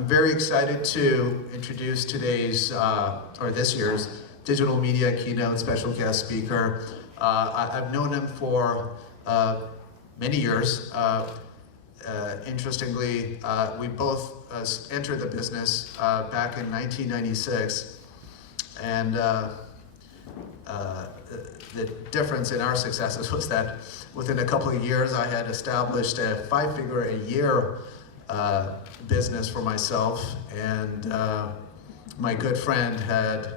I'm very excited to introduce today's, or this year's, Digital Media Keynote special guest speaker. I've known him for many years. Interestingly, we both entered the business back in 1996, and the difference in our successes was that within a couple of years I had established a 5-figure-a-year business for myself, and my good friend had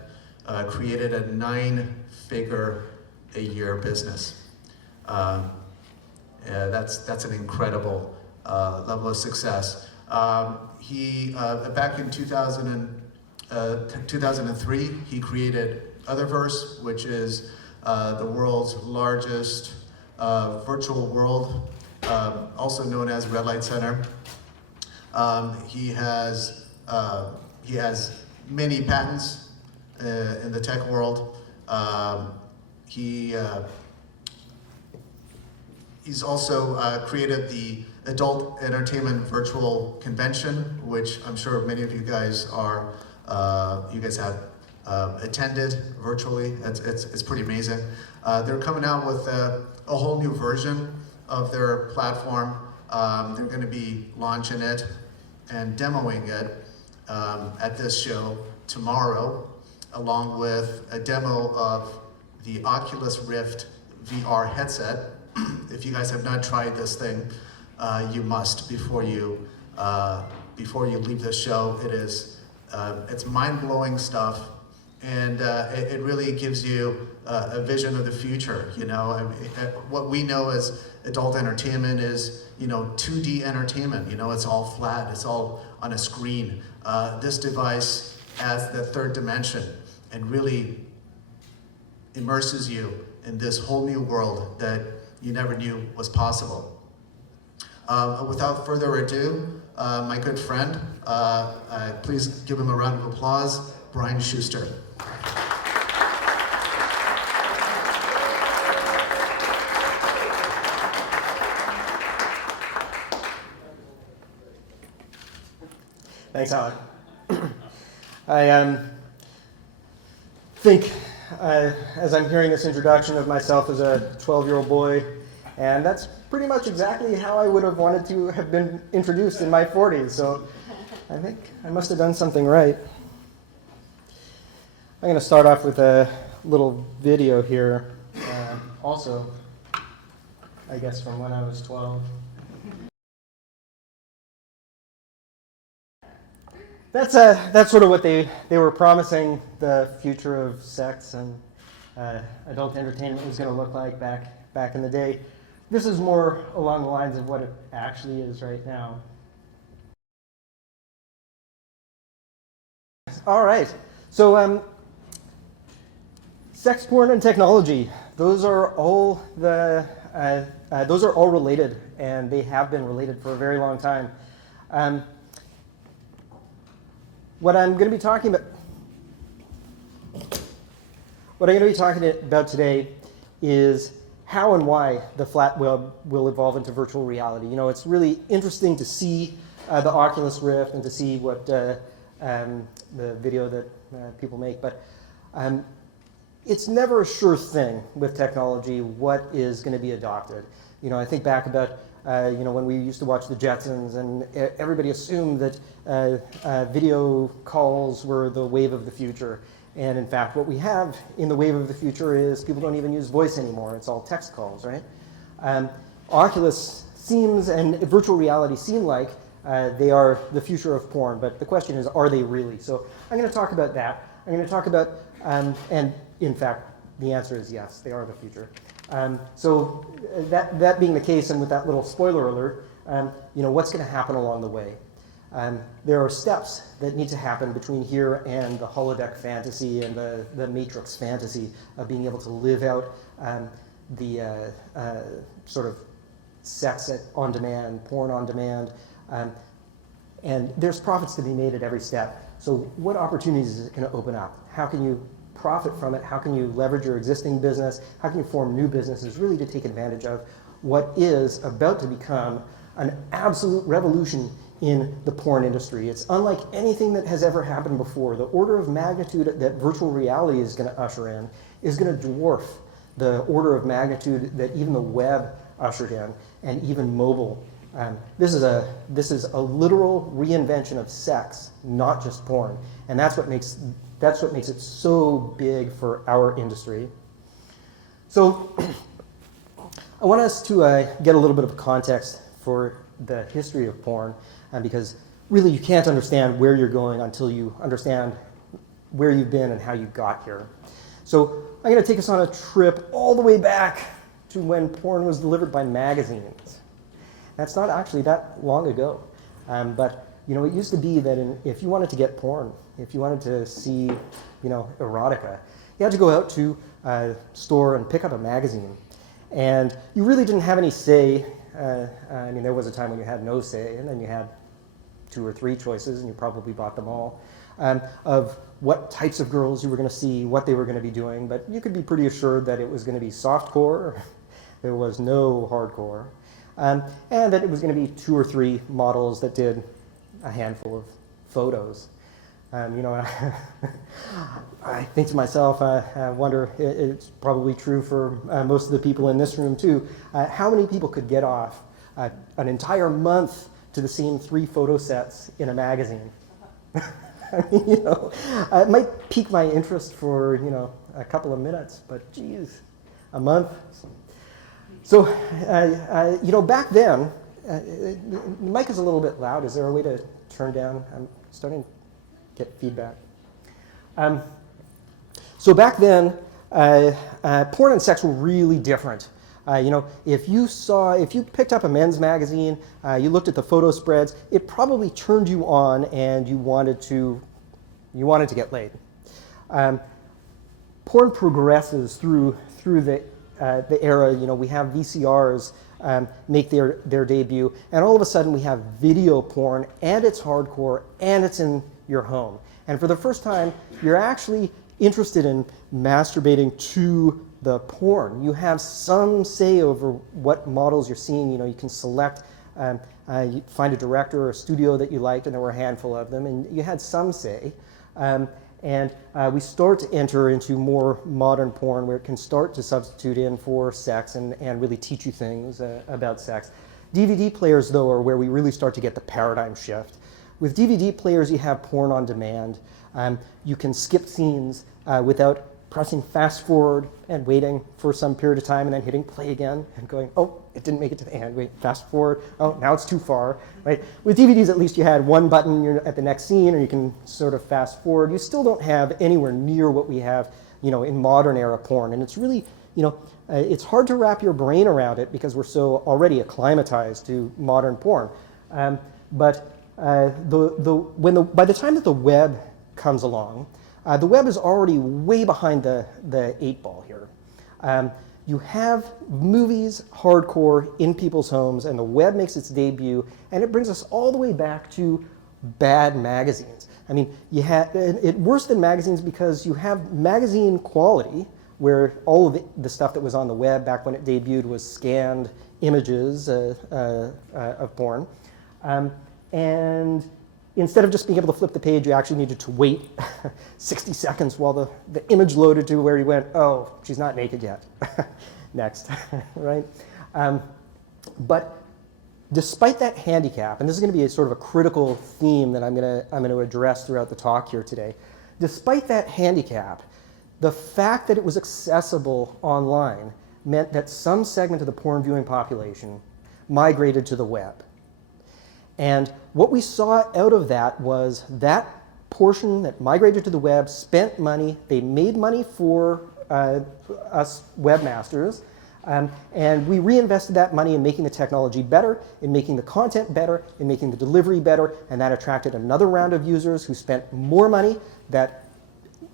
created a 9-figure-a-year business. That's an incredible level of success. He back in 2003, he created Otherverse, which is the world's largest virtual world, also known as Red Light Center. He has many patents in the tech world. He's also created the Adult Entertainment Virtual Convention, which I'm sure many of you guys have attended virtually. It's pretty amazing. They're coming out with a whole new version of their platform. They're going to be launching it and demoing it at this show tomorrow, along with a demo of the Oculus Rift VR headset. If you guys have not tried this thing, you must before you leave this show. It's mind-blowing stuff, and it really gives you a vision of the future. You know, I mean, what we know as adult entertainment is, 2D entertainment. It's all flat. It's all on a screen. This device adds the third dimension and really immerses you in this whole new world that you never knew was possible. Without further ado, my good friend, please give him a round of applause, Brian Shuster. Thanks, Alan. I think, as I'm hearing this introduction of myself as a 12-year-old boy, and that's pretty much exactly how I would have wanted to have been introduced in my 40s, so I think I must have done something right. I'm going to start off with a little video here, also, I guess from when I was 12. That's sort of what they were promising the future of sex and adult entertainment was going to look like back in the day. This is more along the lines of what it actually is right now. All right, so sex, porn, and technology. Those are all related, and they have been related for a very long time. What I'm going to be talking about today is how and why the flat web will evolve into virtual reality. It's really interesting to see the Oculus Rift and to see what the video that people make, but it's never a sure thing with technology what is going to be adopted. I think back about when we used to watch the Jetsons, and everybody assumed that video calls were the wave of the future. And in fact, what we have in the wave of the future is people don't even use voice anymore. It's all text calls, right? Oculus seems, and virtual reality seem like they are the future of porn, but the question is, are they really? So I'm going to talk about that. I'm going to talk about, and in fact, the answer is yes, they are the future. So that being the case, and with that little spoiler alert, what's going to happen along the way? There are steps that need to happen between here and the holodeck fantasy and the Matrix fantasy of being able to live out the sort of sex on demand, porn on demand, and there's profits to be made at every step. So what opportunities is it going to open up? How can you profit from it? How can you leverage your existing business? How can you form new businesses really to take advantage of what is about to become an absolute revolution in the porn industry. It's unlike anything that has ever happened before. The order of magnitude that virtual reality is going to usher in is going to dwarf the order of magnitude that even the web ushered in, and even mobile. This is a literal reinvention of sex, not just porn, and that's what makes it so big for our industry. So I want us to get a little bit of context for the history of porn, because really you can't understand where you're going until you understand where you've been and how you got here. So I'm going to take us on a trip all the way back to when porn was delivered by magazines. That's not actually that long ago, but it used to be that if you wanted to get porn, if you wanted to see erotica, you had to go out to a store and pick up a magazine, and you really didn't have any say. There was a time when you had no say, and then you had 2 or 3 choices, and you probably bought them all, of what types of girls you were going to see, what they were going to be doing, but you could be pretty assured that it was going to be softcore, there was no hardcore, and that it was going to be 2 or 3 models that did a handful of photos. I think to myself, I wonder, it's probably true for most of the people in this room too, how many people could get off an entire month to the same 3 photo sets in a magazine? It might pique my interest for, a couple of minutes, but geez, a month. So, back then, the mic is a little bit loud. Is there a way to turn down? I'm starting to get feedback. So back then, porn and sex were really different. If you picked up a men's magazine, you looked at the photo spreads, it probably turned you on, and you wanted to get laid. Porn progresses through the era. We have VCRs make their debut, and all of a sudden we have video porn, and it's hardcore, and it's in your home. And for the first time, you're actually interested in masturbating to the porn. You have some say over what models you're seeing. You can select, you find a director or a studio that you liked, and there were a handful of them, and you had some say. We start to enter into more modern porn, where it can start to substitute in for sex and really teach you things about sex. DVD players, though, are where we really start to get the paradigm shift. With DVD players, you have porn on demand. You can skip scenes without pressing fast forward and waiting for some period of time and then hitting play again and going, oh, it didn't make it to the end. Wait, fast forward. Oh, now it's too far. Right? With DVDs, at least you had one button, you're at the next scene, or you can sort of fast forward. You still don't have anywhere near what we have, in modern era porn. And it's really, it's hard to wrap your brain around it because we're so already acclimatized to modern porn. But by the time that the web comes along, the web is already way behind the 8 ball here. You have movies, hardcore, in people's homes, and the web makes its debut, and it brings us all the way back to bad magazines. Worse than magazines because you have magazine quality, where all of the stuff that was on the web back when it debuted was scanned images of porn. And instead of just being able to flip the page, you actually needed to wait 60 seconds while the image loaded to where you went, oh, she's not naked yet. Next, right? But despite that handicap, and this is going to be a sort of a critical theme that I'm going to address throughout the talk here today, despite that handicap, the fact that it was accessible online meant that some segment of the porn viewing population migrated to the web. And what we saw out of that was that portion that migrated to the web spent money. They made money for us webmasters, and we reinvested that money in making the technology better, in making the content better, in making the delivery better, and that attracted another round of users who spent more money that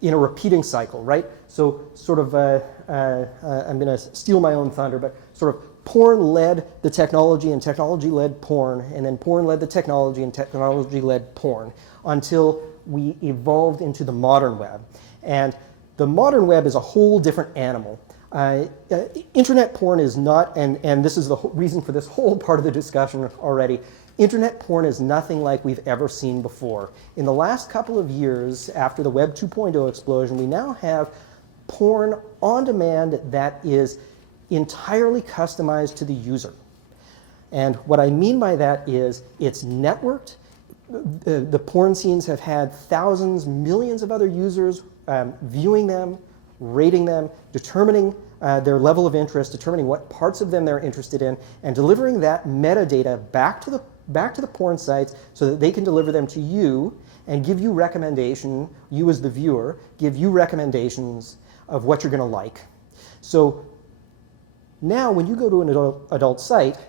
in a repeating cycle, right? So sort of, I'm going to steal my own thunder, but sort of porn led the technology, and technology led porn, and then porn led the technology, and technology led porn, until we evolved into the modern web. And the modern web is a whole different animal. Internet porn is not, and this is the reason for this whole part of the discussion already, Internet porn is nothing like we've ever seen before. In the last couple of years, after the Web 2.0 explosion, we now have porn on demand that is entirely customized to the user. And what I mean by that is it's networked. The porn scenes have had thousands, millions of other users viewing them, rating them, determining their level of interest, determining what parts of them they're interested in, and delivering that metadata back to the porn sites so that they can deliver them to you and give you recommendation, you as the viewer, give you recommendations of what you're going to like. So now when you go to an adult site,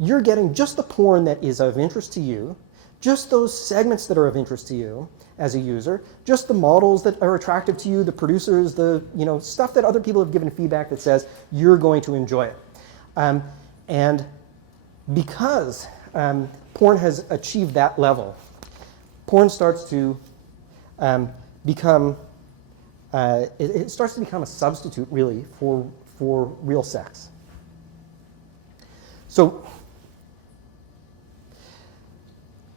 you're getting just the porn that is of interest to you, just those segments that are of interest to you as a user, just the models that are attractive to you, the producers, the stuff that other people have given feedback that says you're going to enjoy it. And because porn has achieved that level, porn starts to become it starts to become a substitute, really, for real sex. So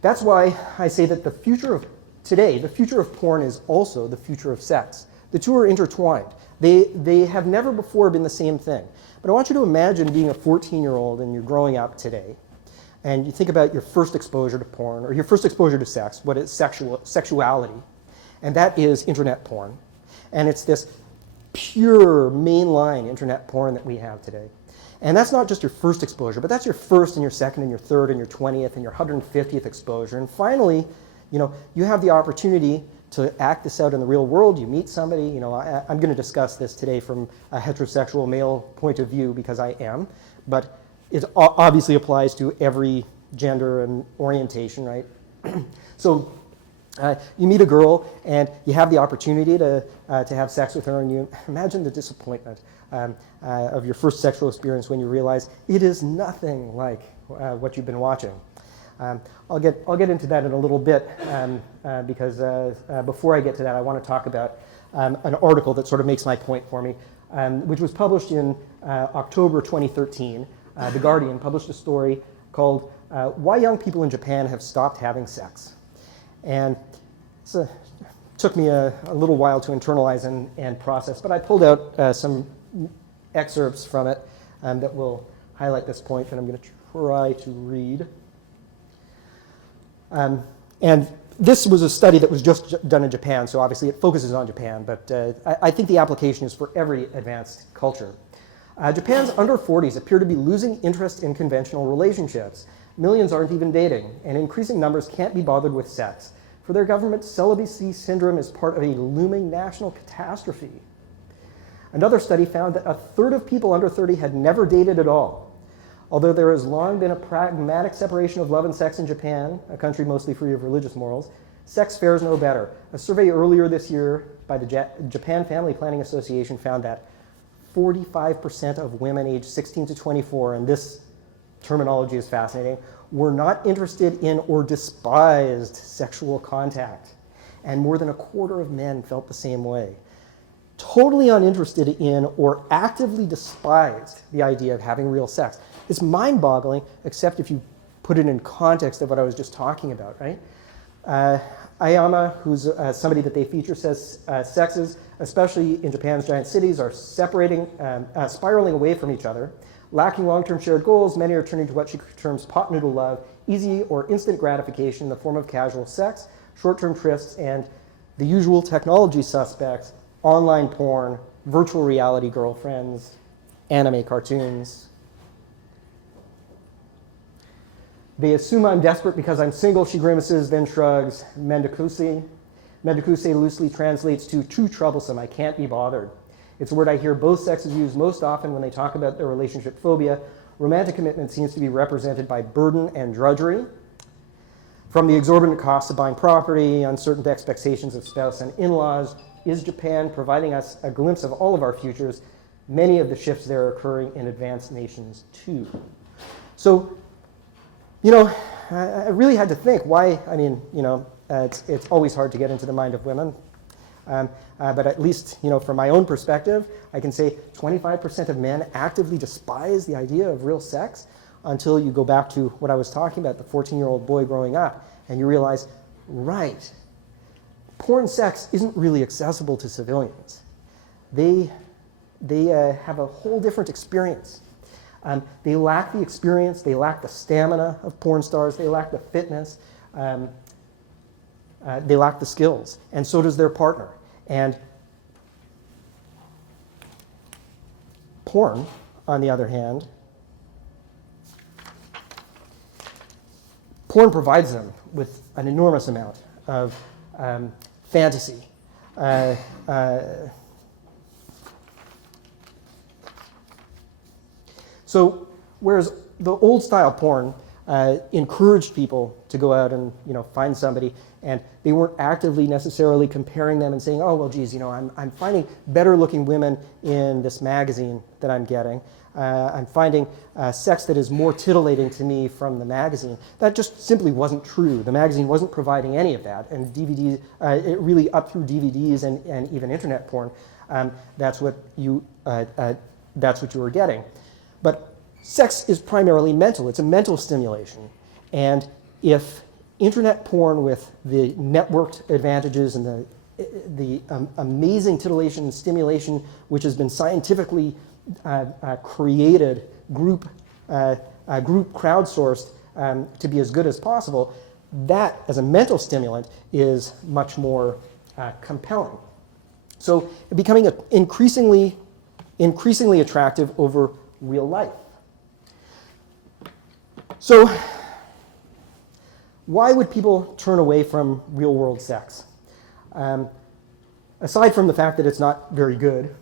that's why I say that the future of today, the future of porn is also the future of sex. The two are intertwined. They have never before been the same thing. But I want you to imagine being a 14-year-old and you're growing up today, and you think about your first exposure to porn, or your first exposure to sex, what is sexuality, and that is internet porn. And it's this pure mainline internet porn that we have today. And that's not just your first exposure, but that's your first and your second and your third and your 20th and your 150th exposure. And finally, you have the opportunity to act this out in the real world. You meet somebody. I'm going to discuss this today from a heterosexual male point of view because I am, but it obviously applies to every gender and orientation, right? So you meet a girl and you have the opportunity to have sex with her, and you imagine the disappointment of your first sexual experience when you realize it is nothing like what you've been watching. I'll get into that in a little bit because before I get to that, I want to talk about an article that sort of makes my point for me, which was published in October 2013. The Guardian published a story called "Why Young People in Japan Have Stopped Having Sex," and it took me a little while to internalize and process, but I pulled out some excerpts from it that will highlight this point, and I'm going to try to read. And this was a study that was just done in Japan, so obviously it focuses on Japan, but I think the application is for every advanced culture. Japan's under 40s appear to be losing interest in conventional relationships. Millions aren't even dating, and increasing numbers can't be bothered with sex. For their government, celibacy syndrome is part of a looming national catastrophe. Another study found that a third of people under 30 had never dated at all. Although there has long been a pragmatic separation of love and sex in Japan, a country mostly free of religious morals, sex fares no better. A survey earlier this year by the Japan Family Planning Association found that 45% of women aged 16 to 24, and this terminology is fascinating, were not interested in or despised sexual contact. And more than a quarter of men felt the same way. Totally uninterested in or actively despised the idea of having real sex. It's mind-boggling, except if you put it in context of what I was just talking about, right? Ayama, who's somebody that they feature, says sexes, especially in Japan's giant cities, are spiraling away from each other. Lacking long-term shared goals, many are turning to what she terms pot noodle love, easy or instant gratification in the form of casual sex, short-term trysts, and the usual technology suspects, online porn, virtual reality girlfriends, anime cartoons. They assume I'm desperate because I'm single, she grimaces, then shrugs. Mendekuse. Mendekuse loosely translates to too troublesome, I can't be bothered. It's a word I hear both sexes use most often when they talk about their relationship phobia. Romantic commitment seems to be represented by burden and drudgery. From the exorbitant costs of buying property, uncertain expectations of spouse and in-laws, is Japan providing us a glimpse of all of our futures? Many of the shifts there are occurring in advanced nations too. So, I really had to think why, it's always hard to get into the mind of women. But at least, from my own perspective, I can say 25% of men actively despise the idea of real sex. until you go back to what I was talking about, the 14-year-old boy growing up, and you realize, right, porn sex isn't really accessible to civilians. They have a whole different experience. They lack the experience, they lack the stamina of porn stars, they lack the fitness, they lack the skills, and so does their partner. And porn, on the other hand, porn provides them with an enormous amount of fantasy. So whereas the old style porn encouraged people to go out and find somebody, and they weren't actively necessarily comparing them and saying, oh, well, geez, I'm finding better looking women in this magazine that I'm getting. I'm finding sex that is more titillating to me from the magazine. That just simply wasn't true. The magazine wasn't providing any of that, and DVDs, it really up through DVDs and even internet porn, that's what you were getting. But sex is primarily mental. It's a mental stimulation. And if internet porn with the networked advantages and the amazing titillation and stimulation, which has been scientifically created, group crowdsourced to be as good as possible, that as a mental stimulant is much more compelling. So becoming increasingly attractive over real life. So why would people turn away from real world sex? Aside from the fact that it's not very good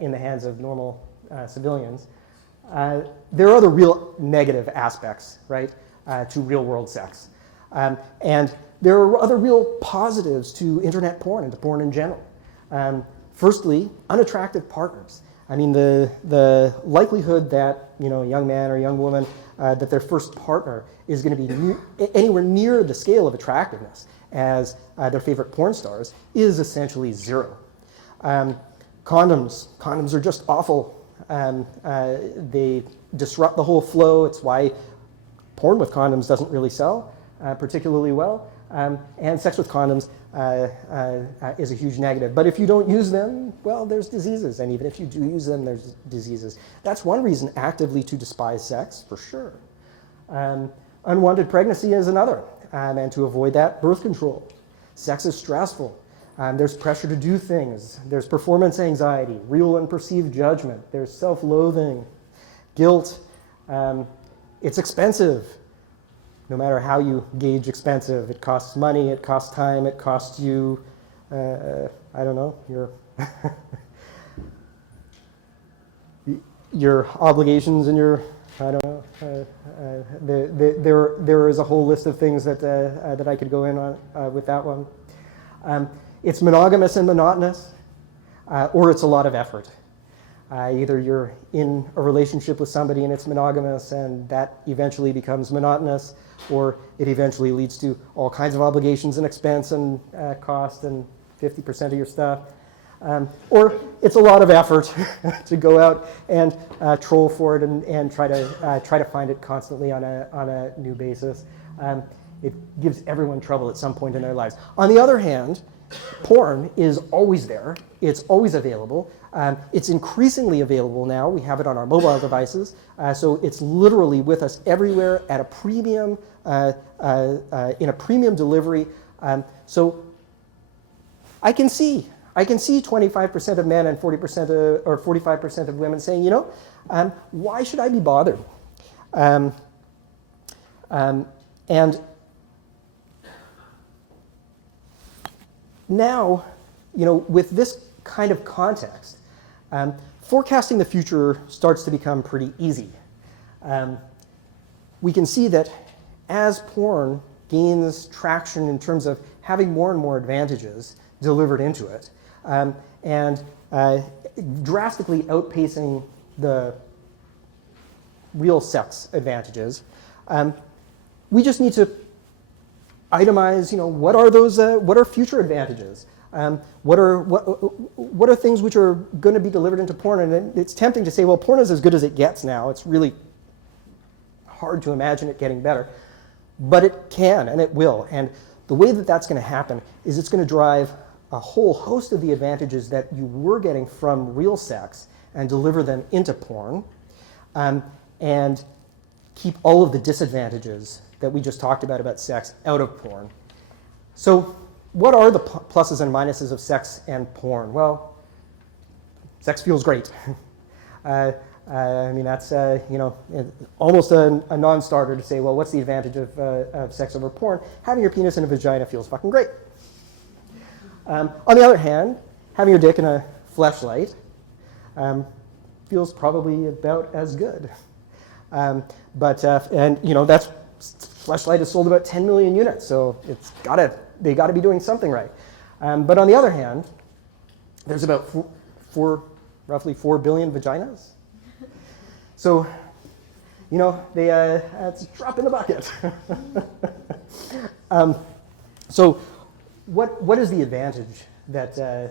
in the hands of normal civilians, there are other real negative aspects, right, to real world sex. And there are other real positives to internet porn and to porn in general. Firstly, unattractive partners. I mean, the likelihood that a young man or young woman that their first partner is going to be anywhere near the scale of attractiveness as their favorite porn stars is essentially zero. Condoms are just awful. They disrupt the whole flow. It's why porn with condoms doesn't really sell particularly well. And sex with condoms is a huge negative. But if you don't use them, well, there's diseases. And even if you do use them, there's diseases. That's one reason actively to despise sex, for sure. Unwanted pregnancy is another. And to avoid that, birth control. Sex is stressful. There's pressure to do things. There's performance anxiety, real and perceived judgment. There's self-loathing, guilt. It's expensive. No matter how you gauge expensive, it costs money, it costs time, it costs you, I don't know, your obligations and your, I don't know. There is a whole list of things that I could go in on with that one. It's monogamous and monotonous, or it's a lot of effort. Either you're in a relationship with somebody and it's monogamous and that eventually becomes monotonous, or it eventually leads to all kinds of obligations and expense and cost and 50% of your stuff. Or it's a lot of effort to go out and troll for it and try to find it constantly on a new basis. It gives everyone trouble at some point in their lives. On the other hand, porn is always there. It's always available. It's increasingly available now. We have it on our mobile devices. So it's literally with us everywhere at a premium, in a premium delivery. So I can see 25% of men and 40% or 45% of women saying, why should I be bothered? And now, with this kind of context, forecasting the future starts to become pretty easy. We can see that as porn gains traction in terms of having more and more advantages delivered into it, and drastically outpacing the real sex advantages, we just need to itemize, what are those? What are future advantages? What are things which are going to be delivered into porn? And it's tempting to say, well, porn is as good as it gets now. It's really hard to imagine it getting better. But it can, and it will. And the way that that's going to happen is it's going to drive a whole host of the advantages that you were getting from real sex and deliver them into porn, and keep all of the disadvantages that we just talked about sex out of porn. So what are the pluses and minuses of sex and porn? Well, sex feels great. I mean, that's almost a non-starter to say, well, what's the advantage of sex over porn? Having your penis in a vagina feels fucking great. On the other hand, having your dick in a fleshlight feels probably about as good. That's fleshlight is sold about 10 million units, so they got to be doing something right. But on the other hand, there's about roughly 4 billion vaginas. So, it's a drop in the bucket. So what is the advantage that the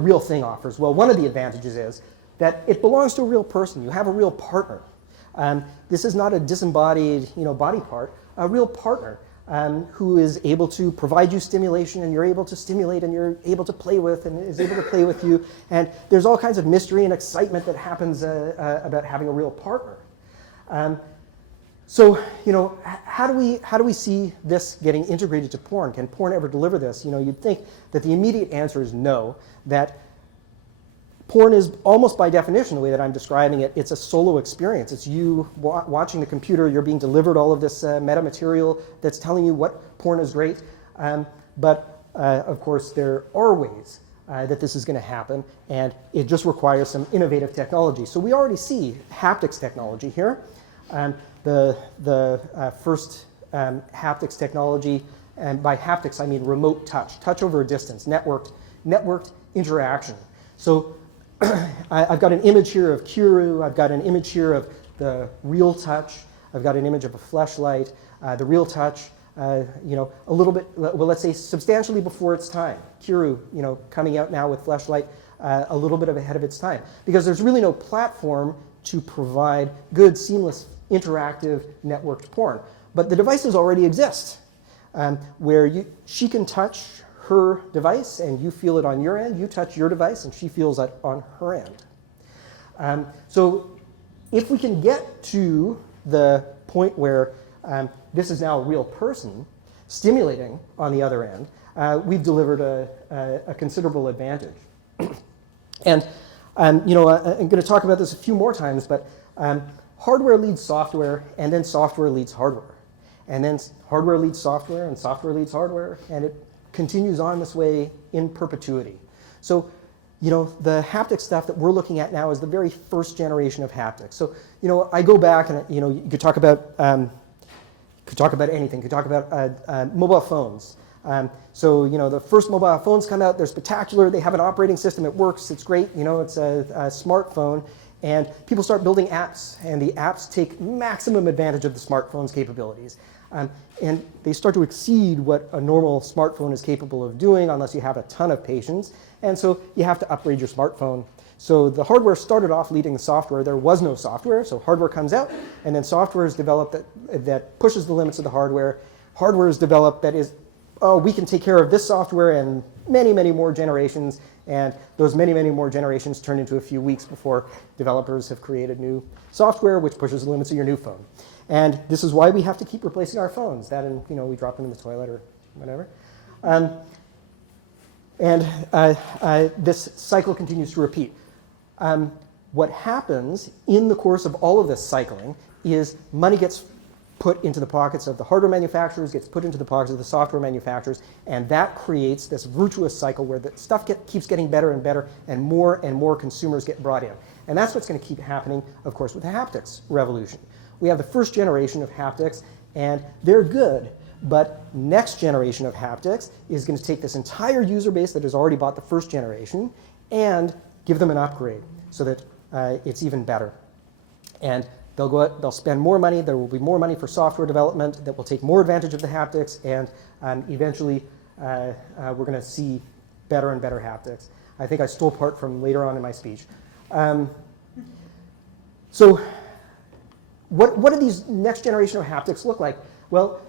real thing offers? Well, one of the advantages is that it belongs to a real person. You have a real partner. This is not a disembodied body part, a real partner who is able to provide you stimulation, and you're able to stimulate, and you're able to play with, and is able to play with you. And there's all kinds of mystery and excitement that happens about having a real partner. So, how do we see this getting integrated to porn? Can porn ever deliver this? You'd think that the immediate answer is no, that porn is almost by definition, the way that I'm describing it, it's a solo experience. It's you watching the computer, you're being delivered all of this meta material that's telling you what porn is great. But of course, there are ways that this is going to happen, and it just requires some innovative technology. So we already see haptics technology here. The first haptics technology, and by haptics I mean remote touch over a distance, networked interaction. So I've got an image here of Kiru, I've got an image here of the real touch, I've got an image of a fleshlight, the real touch, a little bit, well, let's say substantially before its time. Kiru, coming out now with fleshlight, a little bit ahead of its time, because there's really no platform to provide good, seamless, interactive, networked porn. But the devices already exist, where she can touch her device and you feel it on your end, you touch your device and she feels it on her end. So if we can get to the point where this is now a real person stimulating on the other end, we've delivered a considerable advantage. And I'm going to talk about this a few more times, but hardware leads software, and then software leads hardware. And then hardware leads software, and software leads hardware, and it continues on this way in perpetuity. So, the haptic stuff that we're looking at now is the very first generation of haptics. So, I go back and, you could talk about anything. You could talk about mobile phones. So, the first mobile phones come out, they're spectacular, they have an operating system, it works, it's great, it's a smartphone, and people start building apps, and the apps take maximum advantage of the smartphone's capabilities. And they start to exceed what a normal smartphone is capable of doing unless you have a ton of patience, and so you have to upgrade your smartphone. So the hardware started off leading the software. There was no software, so hardware comes out, and then software is developed that pushes the limits of the hardware. Hardware is developed that is, we can take care of this software and many, many more generations, and those many, many more generations turn into a few weeks before developers have created new software which pushes the limits of your new phone. And this is why we have to keep replacing our phones. That and, we drop them in the toilet or whatever. This cycle continues to repeat. What happens in the course of all of this cycling is money gets put into the pockets of the hardware manufacturers, gets put into the pockets of the software manufacturers, and that creates this virtuous cycle where the stuff keeps getting better and more consumers get brought in. And that's what's going to keep happening, of course, with the haptics revolution. We have the first generation of haptics, and they're good, but next generation of haptics is going to take this entire user base that has already bought the first generation and give them an upgrade so that it's even better. And they'll spend more money, there will be more money for software development that will take more advantage of the haptics, and eventually we're going to see better and better haptics. I think I stole part from later on in my speech. So what do these next generation of haptics look like? Well,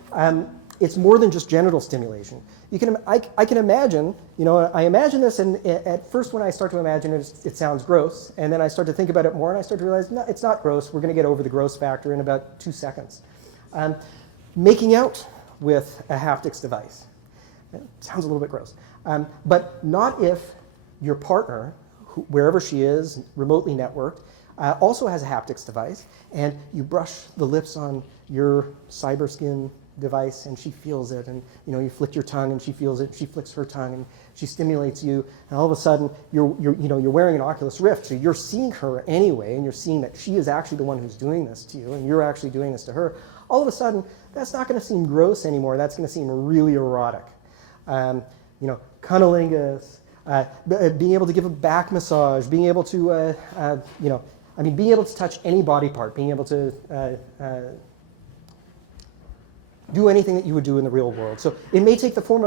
it's more than just genital stimulation. I can imagine, I imagine this, and at first when I start to imagine it, it sounds gross, and then I start to think about it more, and I start to realize, no, it's not gross. We're going to get over the gross factor in about 2 seconds. Making out with a haptics device. It sounds a little bit gross. But not if your partner, wherever she is, remotely networked, also has a haptics device, and you brush the lips on your cyberskin device, and she feels it, and you flick your tongue, and she feels it. She flicks her tongue, and she stimulates you, and all of a sudden you're wearing an Oculus Rift, so you're seeing her anyway, and you're seeing that she is actually the one who's doing this to you, and you're actually doing this to her. All of a sudden, that's not going to seem gross anymore. That's going to seem really erotic. Cunnilingus, being able to give a back massage, being able to, being able to touch any body part, being able to do anything that you would do in the real world. So it may take the form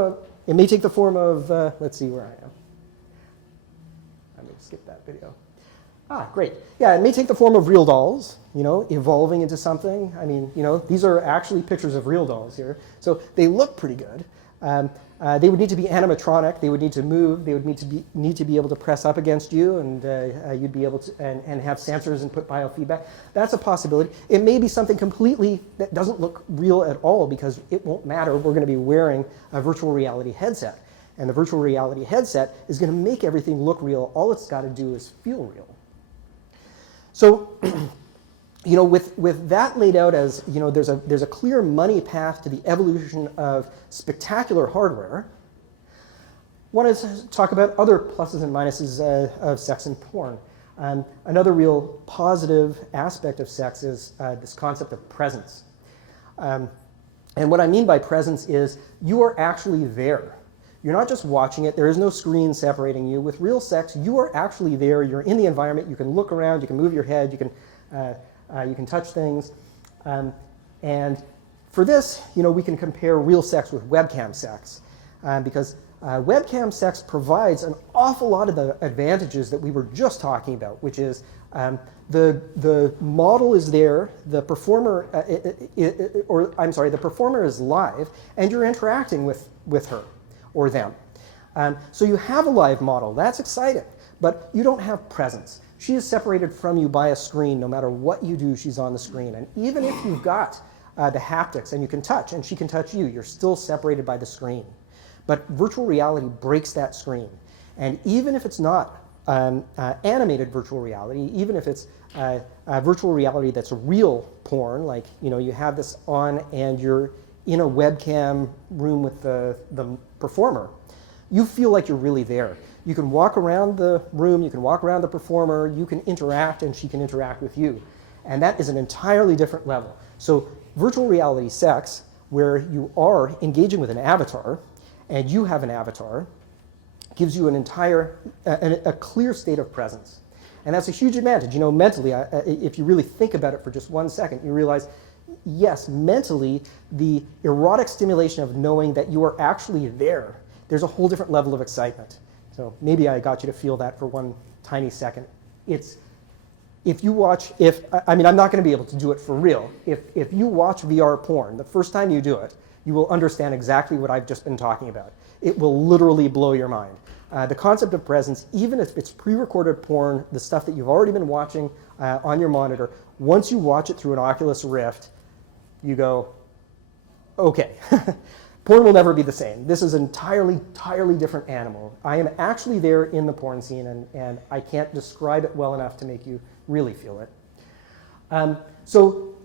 of, let's see where I am. I'm going to skip that video. Great. Yeah, it may take the form of real dolls, evolving into something. These are actually pictures of real dolls here. So they look pretty good. They would need to be animatronic. They would need to move. They would need to be able to press up against you, and you'd be able to and have sensors and put biofeedback. That's a possibility. It may be something completely that doesn't look real at all, because it won't matter. We're going to be wearing a virtual reality headset, and the virtual reality headset is going to make everything look real. All it's got to do is feel real. So, with that laid out as, there's a clear money path to the evolution of spectacular hardware, I want to talk about other pluses and minuses of sex and porn. Another real positive aspect of sex is this concept of presence. And what I mean by presence is you are actually there. You're not just watching it. There is no screen separating you. With real sex, you are actually there. You're in the environment. You can look around. You can move your head. You can touch things. And for this, we can compare real sex with webcam sex, because webcam sex provides an awful lot of the advantages that we were just talking about, which is the model is there, the performer, the performer is live, and you're interacting with her or them. So you have a live model. That's exciting, but you don't have presence. She is separated from you by a screen. No matter what you do, she's on the screen. And even if you've got the haptics and you can touch and she can touch you, you're still separated by the screen. But virtual reality breaks that screen. And even if it's not animated virtual reality, even if it's virtual reality that's real porn, like you have this on and you're in a webcam room with the performer, you feel like you're really there. You can walk around the room, you can walk around the performer, you can interact, and she can interact with you. And that is an entirely different level. So virtual reality sex, where you are engaging with an avatar, and you have an avatar, gives you a clear state of presence. And that's a huge advantage. Mentally, if you really think about it for just 1 second, you realize, yes, mentally, the erotic stimulation of knowing that you are actually there, there's a whole different level of excitement. So maybe I got you to feel that for 1 tiny second. I'm not going to be able to do it for real. If you watch VR porn, the first time you do it, you will understand exactly what I've just been talking about. It will literally blow your mind. The concept of presence, even if it's pre-recorded porn, the stuff that you've already been watching on your monitor, once you watch it through an Oculus Rift, you go, okay. Porn will never be the same. This is an entirely different animal. I am actually there in the porn scene, and I can't describe it well enough to make you really feel it. So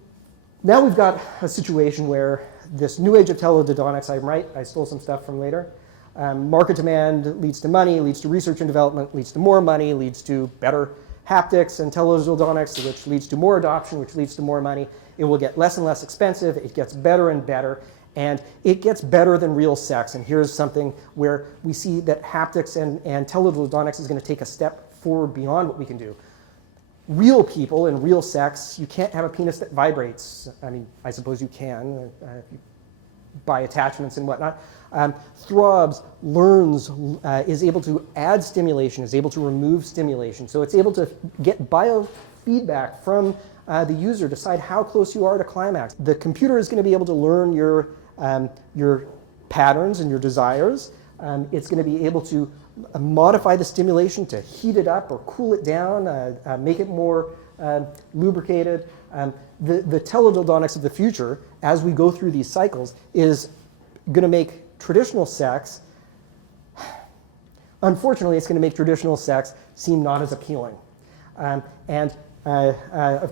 now we've got a situation where this new age of teledildonics, I'm right, I stole some stuff from later. Market demand leads to money, leads to research and development, leads to more money, leads to better haptics and teledildonics, which leads to more adoption, which leads to more money. It will get less and less expensive. It gets better and better. And it gets better than real sex. And here's something where we see that haptics and teledildonics is going to take a step forward beyond what we can do. Real people and real sex, you can't have a penis that vibrates. I suppose you can if you buy attachments and whatnot. Throbs, learns, is able to add stimulation, is able to remove stimulation. So it's able to get feedback from the user, decide how close you are to climax. The computer is going to be able to learn your patterns and your desires. It's going to be able to modify the stimulation to heat it up or cool it down, make it more lubricated. The teledildonics of the future, as we go through these cycles, is going to make traditional sex, unfortunately, it's going to make traditional sex seem not as appealing. Of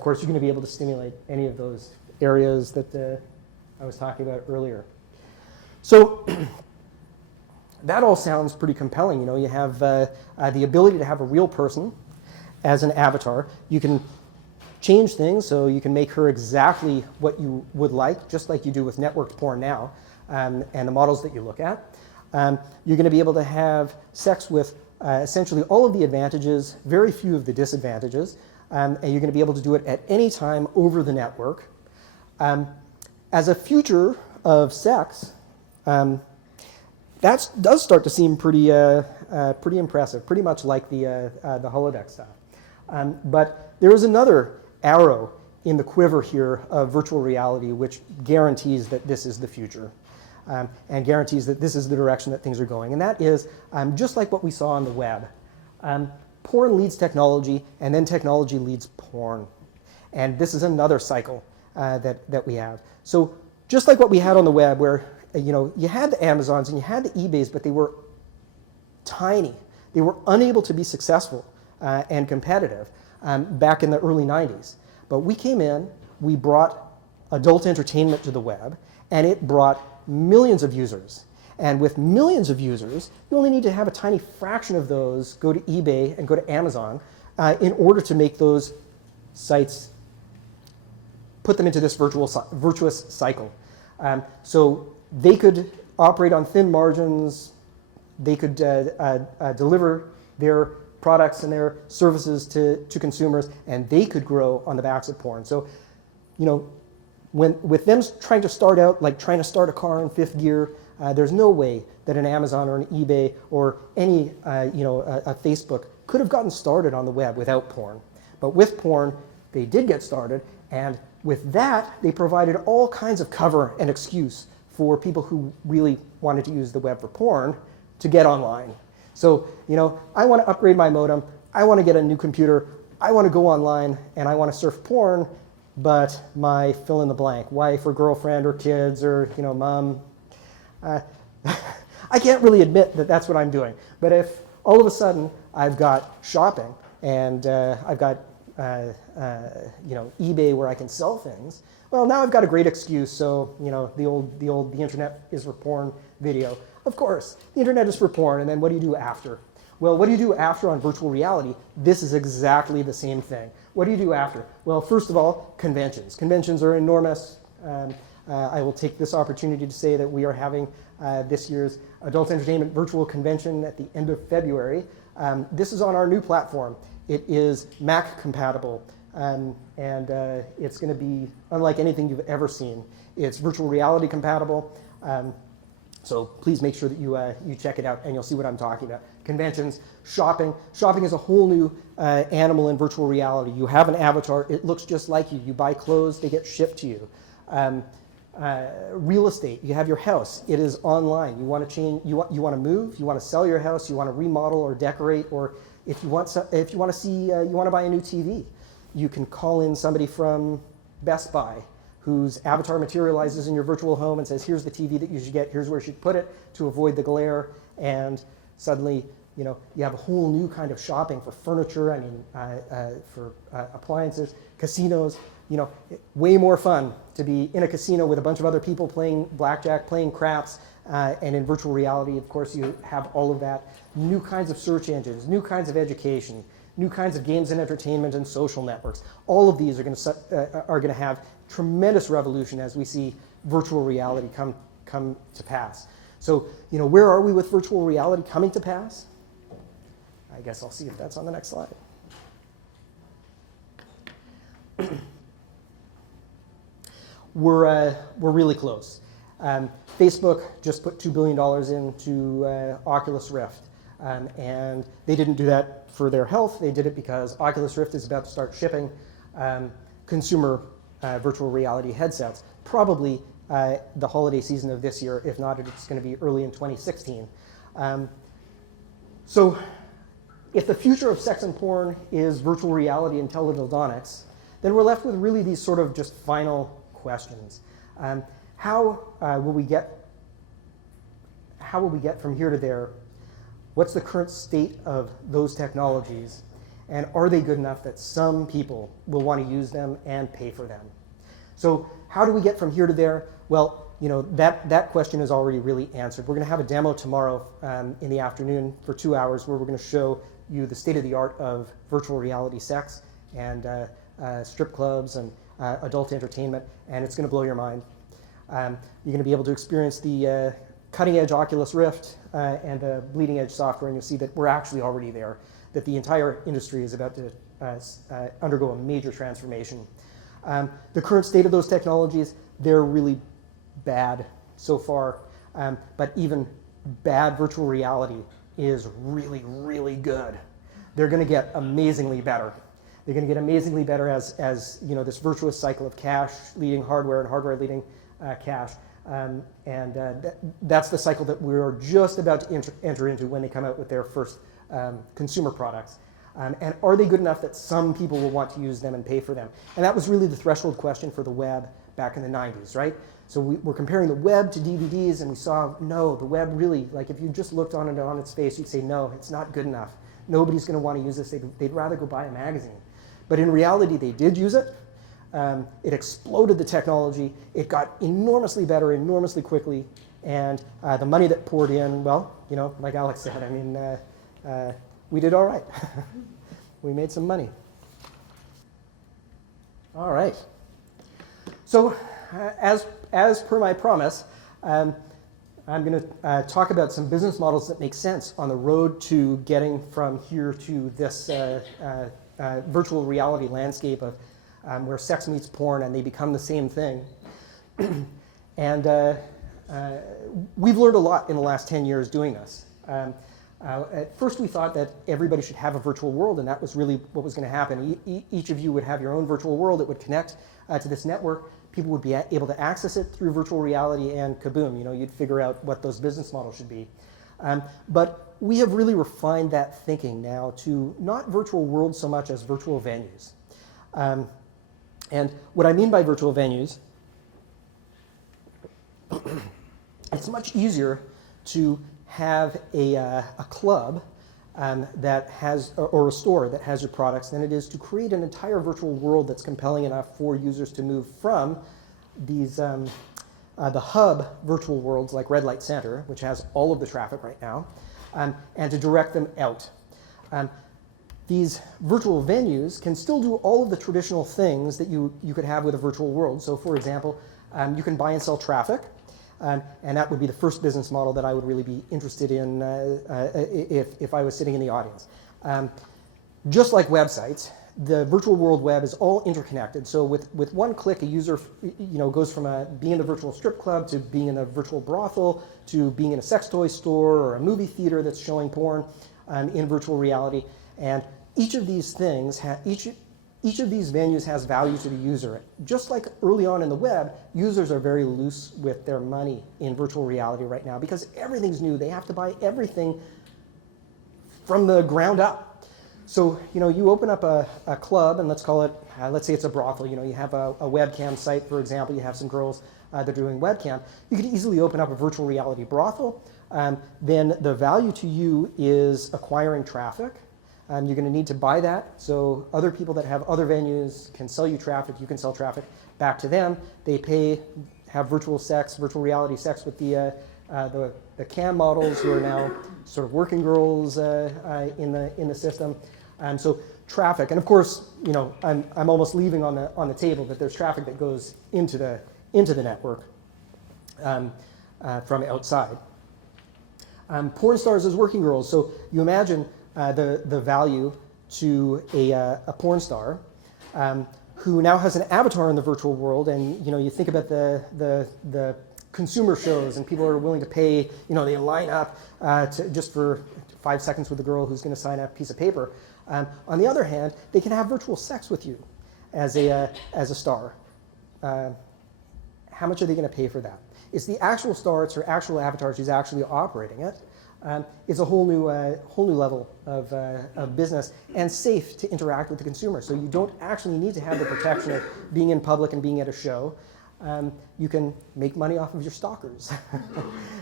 course, you're going to be able to stimulate any of those areas that I was talking about earlier. So that all sounds pretty compelling. You know, you have the ability to have a real person as an avatar. You can change things, so you can make her exactly what you would like, just like you do with networked porn now, and the models that you look at. You're going to be able to have sex with essentially all of the advantages, very few of the disadvantages, and you're going to be able to do it at any time over the network. As a future of sex, that does start to seem pretty impressive, pretty much like the holodeck stuff. But there is another arrow in the quiver here of virtual reality which guarantees that this is the future. And guarantees that this is the direction that things are going. And that is just like what we saw on the web. Porn leads technology, and then technology leads porn. And this is another cycle that we have. So just like what we had on the web, where you had the Amazons and you had the eBays, but they were tiny. They were unable to be successful and competitive back in the early 90s. But we came in, we brought adult entertainment to the web, and it brought millions of users. And with millions of users, you only need to have a tiny fraction of those go to eBay and go to Amazon in order to make those sites, put them into this virtuous cycle. So they could operate on thin margins, they could deliver their products and their services to consumers, and they could grow on the backs of porn. So, with them trying to start out like trying to start a car in fifth gear, there's no way that an Amazon or an eBay or any a Facebook could have gotten started on the web without porn. But with porn, they did get started, and with that, they provided all kinds of cover and excuse for people who really wanted to use the web for porn to get online. So, I want to upgrade my modem, I want to get a new computer, I want to go online, and I want to surf porn, but my fill in the blank, wife or girlfriend or kids or mom, I can't really admit that that's what I'm doing. But if all of a sudden I've got shopping and I've got eBay where I can sell things, well, now I've got a great excuse. So the internet is for porn video. Of course, the internet is for porn, and then what do you do after? Well, what do you do after on virtual reality? This is exactly the same thing. What do you do after? Well, first of all, conventions. Conventions are enormous. I will take this opportunity to say that we are having this year's Adult Entertainment Virtual Convention at the end of February. This is on our new platform. It is Mac compatible, and it's going to be unlike anything you've ever seen. It's virtual reality compatible. So please make sure that you check it out and you'll see what I'm talking about. Conventions, shopping. Shopping is a whole new animal in virtual reality. You have an avatar, it looks just like you. You buy clothes, they get shipped to you. Real estate, you have your house, it is online. You want to change, you want to move, you want to sell your house, you want to remodel or decorate, or if you want to buy a new TV, you can call in somebody from Best Buy whose avatar materializes in your virtual home and says, here's the TV that you should get, here's where you should put it to avoid the glare, and suddenly you have a whole new kind of shopping for furniture, for appliances, casinos, way more fun to be in a casino with a bunch of other people playing blackjack, playing craps, and in virtual reality, of course, you have all of that. New kinds of search engines, new kinds of education, new kinds of games and entertainment and social networks. All of these are going to have tremendous revolution as we see virtual reality come to pass. So, where are we with virtual reality coming to pass? I guess I'll see if that's on the next slide. We're really close. Facebook just put $2 billion into Oculus Rift. And they didn't do that for their health. They did it because Oculus Rift is about to start shipping consumer virtual reality headsets, probably the holiday season of this year. If not, it's going to be early in 2016. So if the future of sex and porn is virtual reality and teledildonics, then we're left with really these sort of just final questions. How will we get from here to there? What's the current state of those technologies? And are they good enough that some people will want to use them and pay for them? So how do we get from here to there? Well, that question is already really answered. We're going to have a demo tomorrow in the afternoon for 2 hours where we're going to show you the state of the art of virtual reality sex and strip clubs and adult entertainment, and it's going to blow your mind. You're going to be able to experience the cutting-edge Oculus Rift and the bleeding-edge software, and you'll see that we're actually already there, that the entire industry is about to undergo a major transformation. The current state of those technologies, they're really bad so far, but even bad virtual reality is really, really good. They're going to get amazingly better. They're going to get amazingly better as this virtuous cycle of cash leading hardware and hardware leading cash. That's the cycle that we're just about to enter into when they come out with their first consumer products. And are they good enough that some people will want to use them and pay for them? And that was really the threshold question for the web back in the 90s, right? So we're comparing the web to DVDs, and we saw, no, the web really, like if you just looked on it on its face, you'd say, no, it's not good enough. Nobody's going to want to use this. They'd rather go buy a magazine. But in reality, they did use it. It exploded the technology. It got enormously better, enormously quickly. And the money that poured in, well, like Alex said, I mean, we did all right. We made some money. All right. So as per my promise, I'm going to talk about some business models that make sense on the road to getting from here to this virtual reality landscape of where sex meets porn and they become the same thing. And we've learned a lot in the last 10 years doing this. At first we thought that everybody should have a virtual world, and that was really what was going to happen. Each of you would have your own virtual world that would connect to this network. People would be able to access it through virtual reality, and kaboom, you'd figure out what those business models should be. But we have really refined that thinking now to not virtual worlds so much as virtual venues. And what I mean by virtual venues, it's much easier to have a club that has, or a store that has your products than it is to create an entire virtual world that's compelling enough for users to move from these, the hub virtual worlds like Red Light Center, which has all of the traffic right now, and to direct them out. These virtual venues can still do all of the traditional things that you could have with a virtual world. So for example, you can buy and sell traffic. And that would be the first business model that I would really be interested in if I was sitting in the audience. Just like websites, the virtual world web is all interconnected. So with one click, a user goes from being in a virtual strip club to being in a virtual brothel to being in a sex toy store or a movie theater that's showing porn in virtual reality. And each of these things, each of these venues has value to the user. Just like early on in the web, users are very loose with their money in virtual reality right now because everything's new. They have to buy everything from the ground up. So, you open up a club, and let's call it, let's say it's a brothel. You have a webcam site, for example. You have some girls that are doing webcam. You could easily open up a virtual reality brothel. Then the value to you is acquiring traffic. You're going to need to buy that, so other people that have other venues can sell you traffic. You can sell traffic back to them. They pay, have virtual reality sex with the cam models who are now sort of working girls in the system. So traffic, and of course, I'm almost leaving on the table that there's traffic that goes into the network from outside. Porn stars as working girls. So you imagine the value to a porn star who now has an avatar in the virtual world, and you think about the consumer shows, and people are willing to pay. They line up just for 5 seconds with a girl who's going to sign a piece of paper. On the other hand, they can have virtual sex with you as a star. How much are they going to pay for that? It's the actual star, it's her actual avatar, she's actually operating it. It's a whole new level of business and safe to interact with the consumer. So you don't actually need to have the protection of being in public and being at a show. You can make money off of your stalkers.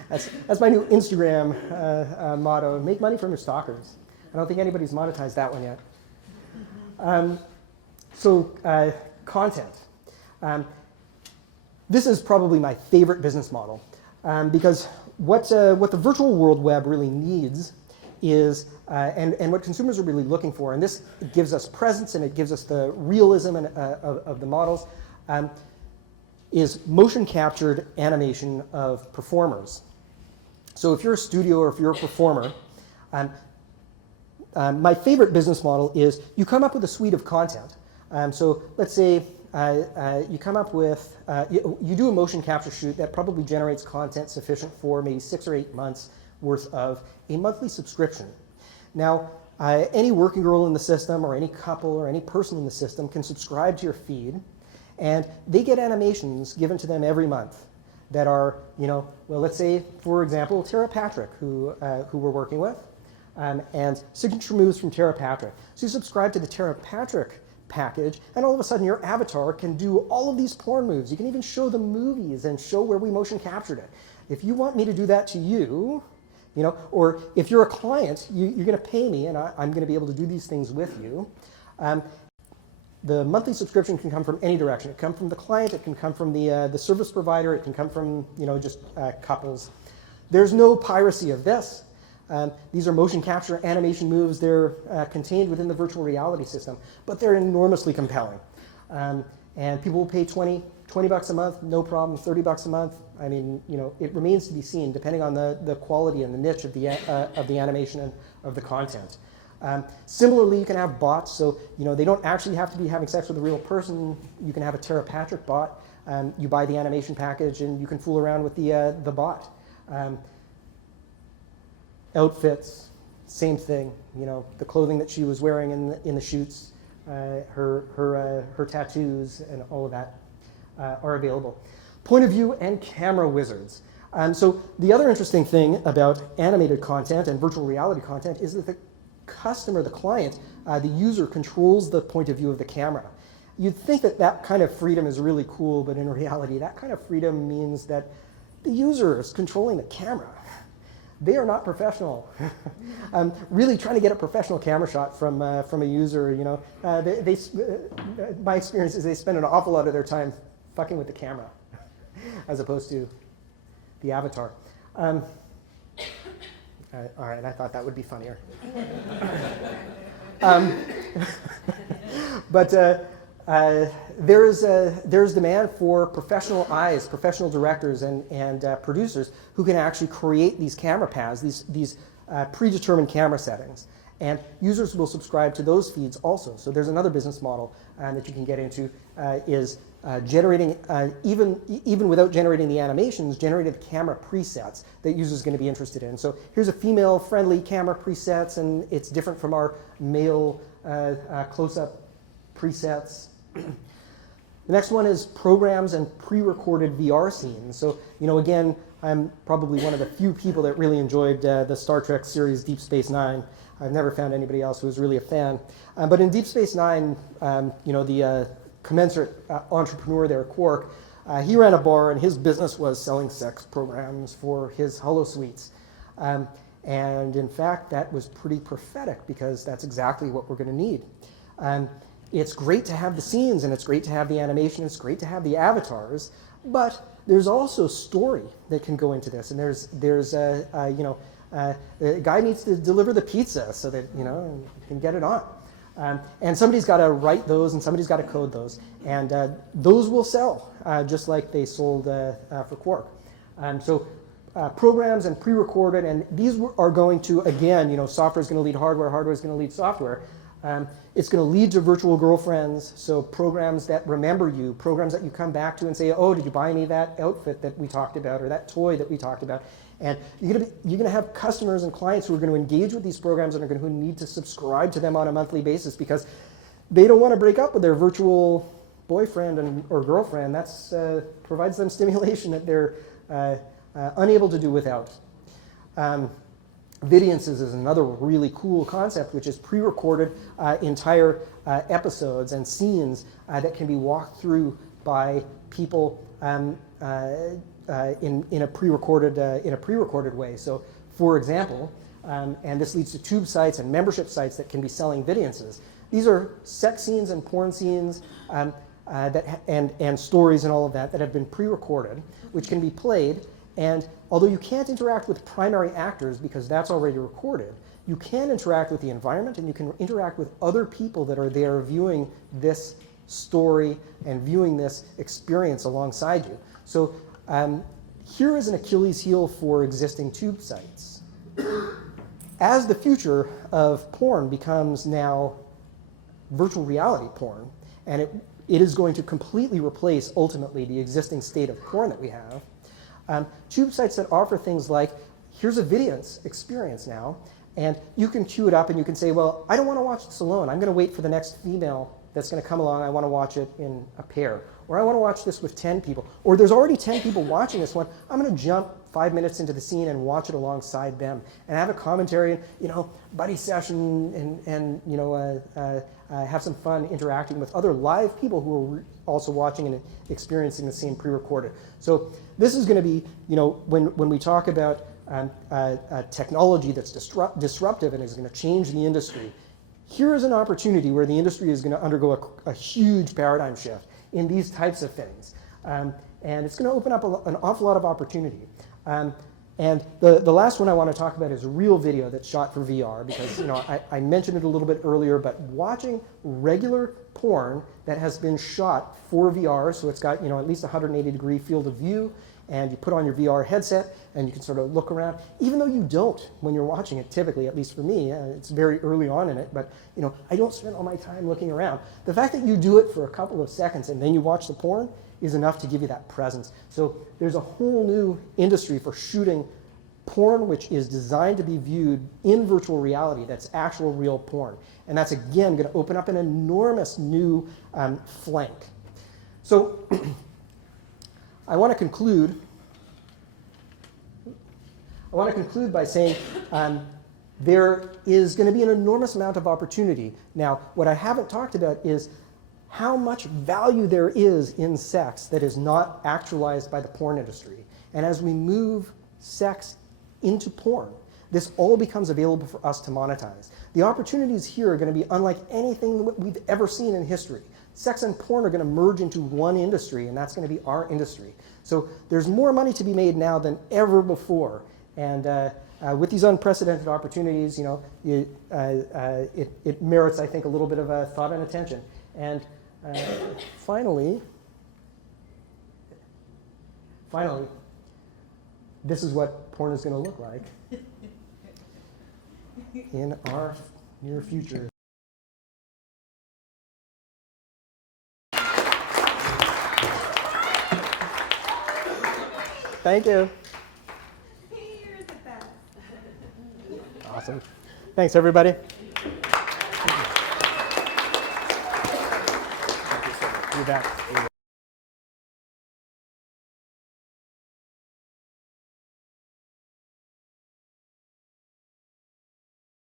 That's my new Instagram motto, make money from your stalkers. I don't think anybody's monetized that one yet. Content. This is probably my favorite business model because what the virtual world web really needs is, and what consumers are really looking for, and this gives us presence and it gives us the realism of the models, is motion captured animation of performers. So if you're a studio or if you're a performer, my favorite business model is you come up with a suite of content. So let's say you come up with, you do a motion capture shoot that probably generates content sufficient for maybe 6 or 8 months worth of a monthly subscription. Now, any working girl in the system or any couple or any person in the system can subscribe to your feed, and they get animations given to them every month that are, well, let's say, for example, Tara Patrick, who we're working with, and signature moves from Tara Patrick. So you subscribe to the Tara Patrick package, and all of a sudden your avatar can do all of these porn moves. You can even show the movies and show where we motion captured it. If you want me to do that to you, or if you're a client, you're going to pay me, and I'm going to be able to do these things with you. The monthly subscription can come from any direction. It can come from the client, it can come from the service provider, it can come from just couples. There's no piracy of this. These are motion capture animation moves. They're contained within the virtual reality system, but they're enormously compelling. And people will pay $20 a month, no problem, $30 a month. I mean, it remains to be seen depending on the quality and the niche of the animation and of the content. Similarly, you can have bots, so they don't actually have to be having sex with a real person. You can have a Tara Patrick bot. You buy the animation package, and you can fool around with the bot. Outfits, same thing. The clothing that she was wearing in the shoots, her tattoos, and all of that are available. Point of view and camera wizards. So the other interesting thing about animated content and virtual reality content is that the customer, the client, the user controls the point of view of the camera. You'd think that kind of freedom is really cool, but in reality, that kind of freedom means that the user is controlling the camera. They are not professional. Really trying to get a professional camera shot from a user, my experience is they spend an awful lot of their time fucking with the camera as opposed to the avatar. All right, I thought that would be funnier. But there's demand for professional eyes, professional directors, and producers who can actually create these camera paths, these predetermined camera settings. And users will subscribe to those feeds also. So there's another business model that you can get into is generating, even without generating the animations, generating the camera presets that users are going to be interested in. So here's a female-friendly camera presets, and it's different from our male close-up presets. The next one is programs and pre-recorded VR scenes. So, again, I'm probably one of the few people that really enjoyed the Star Trek series Deep Space Nine. I've never found anybody else who was really a fan. But in Deep Space Nine, the commensurate entrepreneur there, Quark, he ran a bar, and his business was selling sex programs for his holosuites. And in fact, that was pretty prophetic because that's exactly what we're going to need. It's great to have the scenes, and it's great to have the animation, it's great to have the avatars, but there's also story that can go into this. And there's the guy needs to deliver the pizza so that, you can get it on. And somebody's got to write those, and somebody's got to code those. And those will sell, just like they sold for Quark. So programs and pre-recorded, and these are going to, again, software is going to lead hardware, hardware is going to lead software. It's going to lead to virtual girlfriends, so programs that remember you, programs that you come back to and say, oh, did you buy me that outfit that we talked about or that toy that we talked about? And you're going to have customers and clients who are going to engage with these programs and are going to need to subscribe to them on a monthly basis because they don't want to break up with their virtual boyfriend or girlfriend. That's provides them stimulation that they're unable to do without. Videances is another really cool concept, which is pre-recorded entire episodes and scenes that can be walked through by people in a pre-recorded way. So, for example, and this leads to tube sites and membership sites that can be selling videances. These are sex scenes and porn scenes and stories and all of that have been pre-recorded, which can be played. And although you can't interact with primary actors because that's already recorded, you can interact with the environment and you can interact with other people that are there viewing this story and viewing this experience alongside you. So here is an Achilles heel for existing tube sites. As the future of porn becomes now virtual reality porn, and it is going to completely replace ultimately the existing state of porn that we have, tube sites that offer things like, here's a video experience now, and you can queue it up and you can say, well, I don't want to watch this alone. I'm going to wait for the next female that's going to come along. I want to watch it in a pair. Or I want to watch this with 10 people. Or there's already 10 people watching this one. I'm going to jump 5 minutes into the scene and watch it alongside them and have a commentary and, buddy session and have some fun interacting with other live people who are also watching and experiencing the same pre-recorded. So this is going to be, when we talk about technology that's disruptive and is going to change the industry, here is an opportunity where the industry is going to undergo a huge paradigm shift in these types of things. And it's going to open up an awful lot of opportunity. And the last one I want to talk about is real video that's shot for VR because I mentioned it a little bit earlier, but watching regular porn that has been shot for VR, so it's got at least 180-degree field of view, and you put on your VR headset and you can sort of look around, even though you don't when you're watching it typically, at least for me. It's very early on in it, but I don't spend all my time looking around. The fact that you do it for a couple of seconds and then you watch the porn is enough to give you that presence. So there's a whole new industry for shooting porn which is designed to be viewed in virtual reality. That's actual real porn. And that's, again, going to open up an enormous new flank. So I want to conclude by saying there is going to be an enormous amount of opportunity. Now, what I haven't talked about is how much value there is in sex that is not actualized by the porn industry. And as we move sex into porn, this all becomes available for us to monetize. The opportunities here are going to be unlike anything that we've ever seen in history. Sex and porn are going to merge into one industry, and that's going to be our industry. So there's more money to be made now than ever before. And with these unprecedented opportunities, it merits, I think, a little bit of thought and attention. And finally, this is what porn is going to look like in our near future. Thank you. You're the best. Awesome. Thanks, everybody. You bet.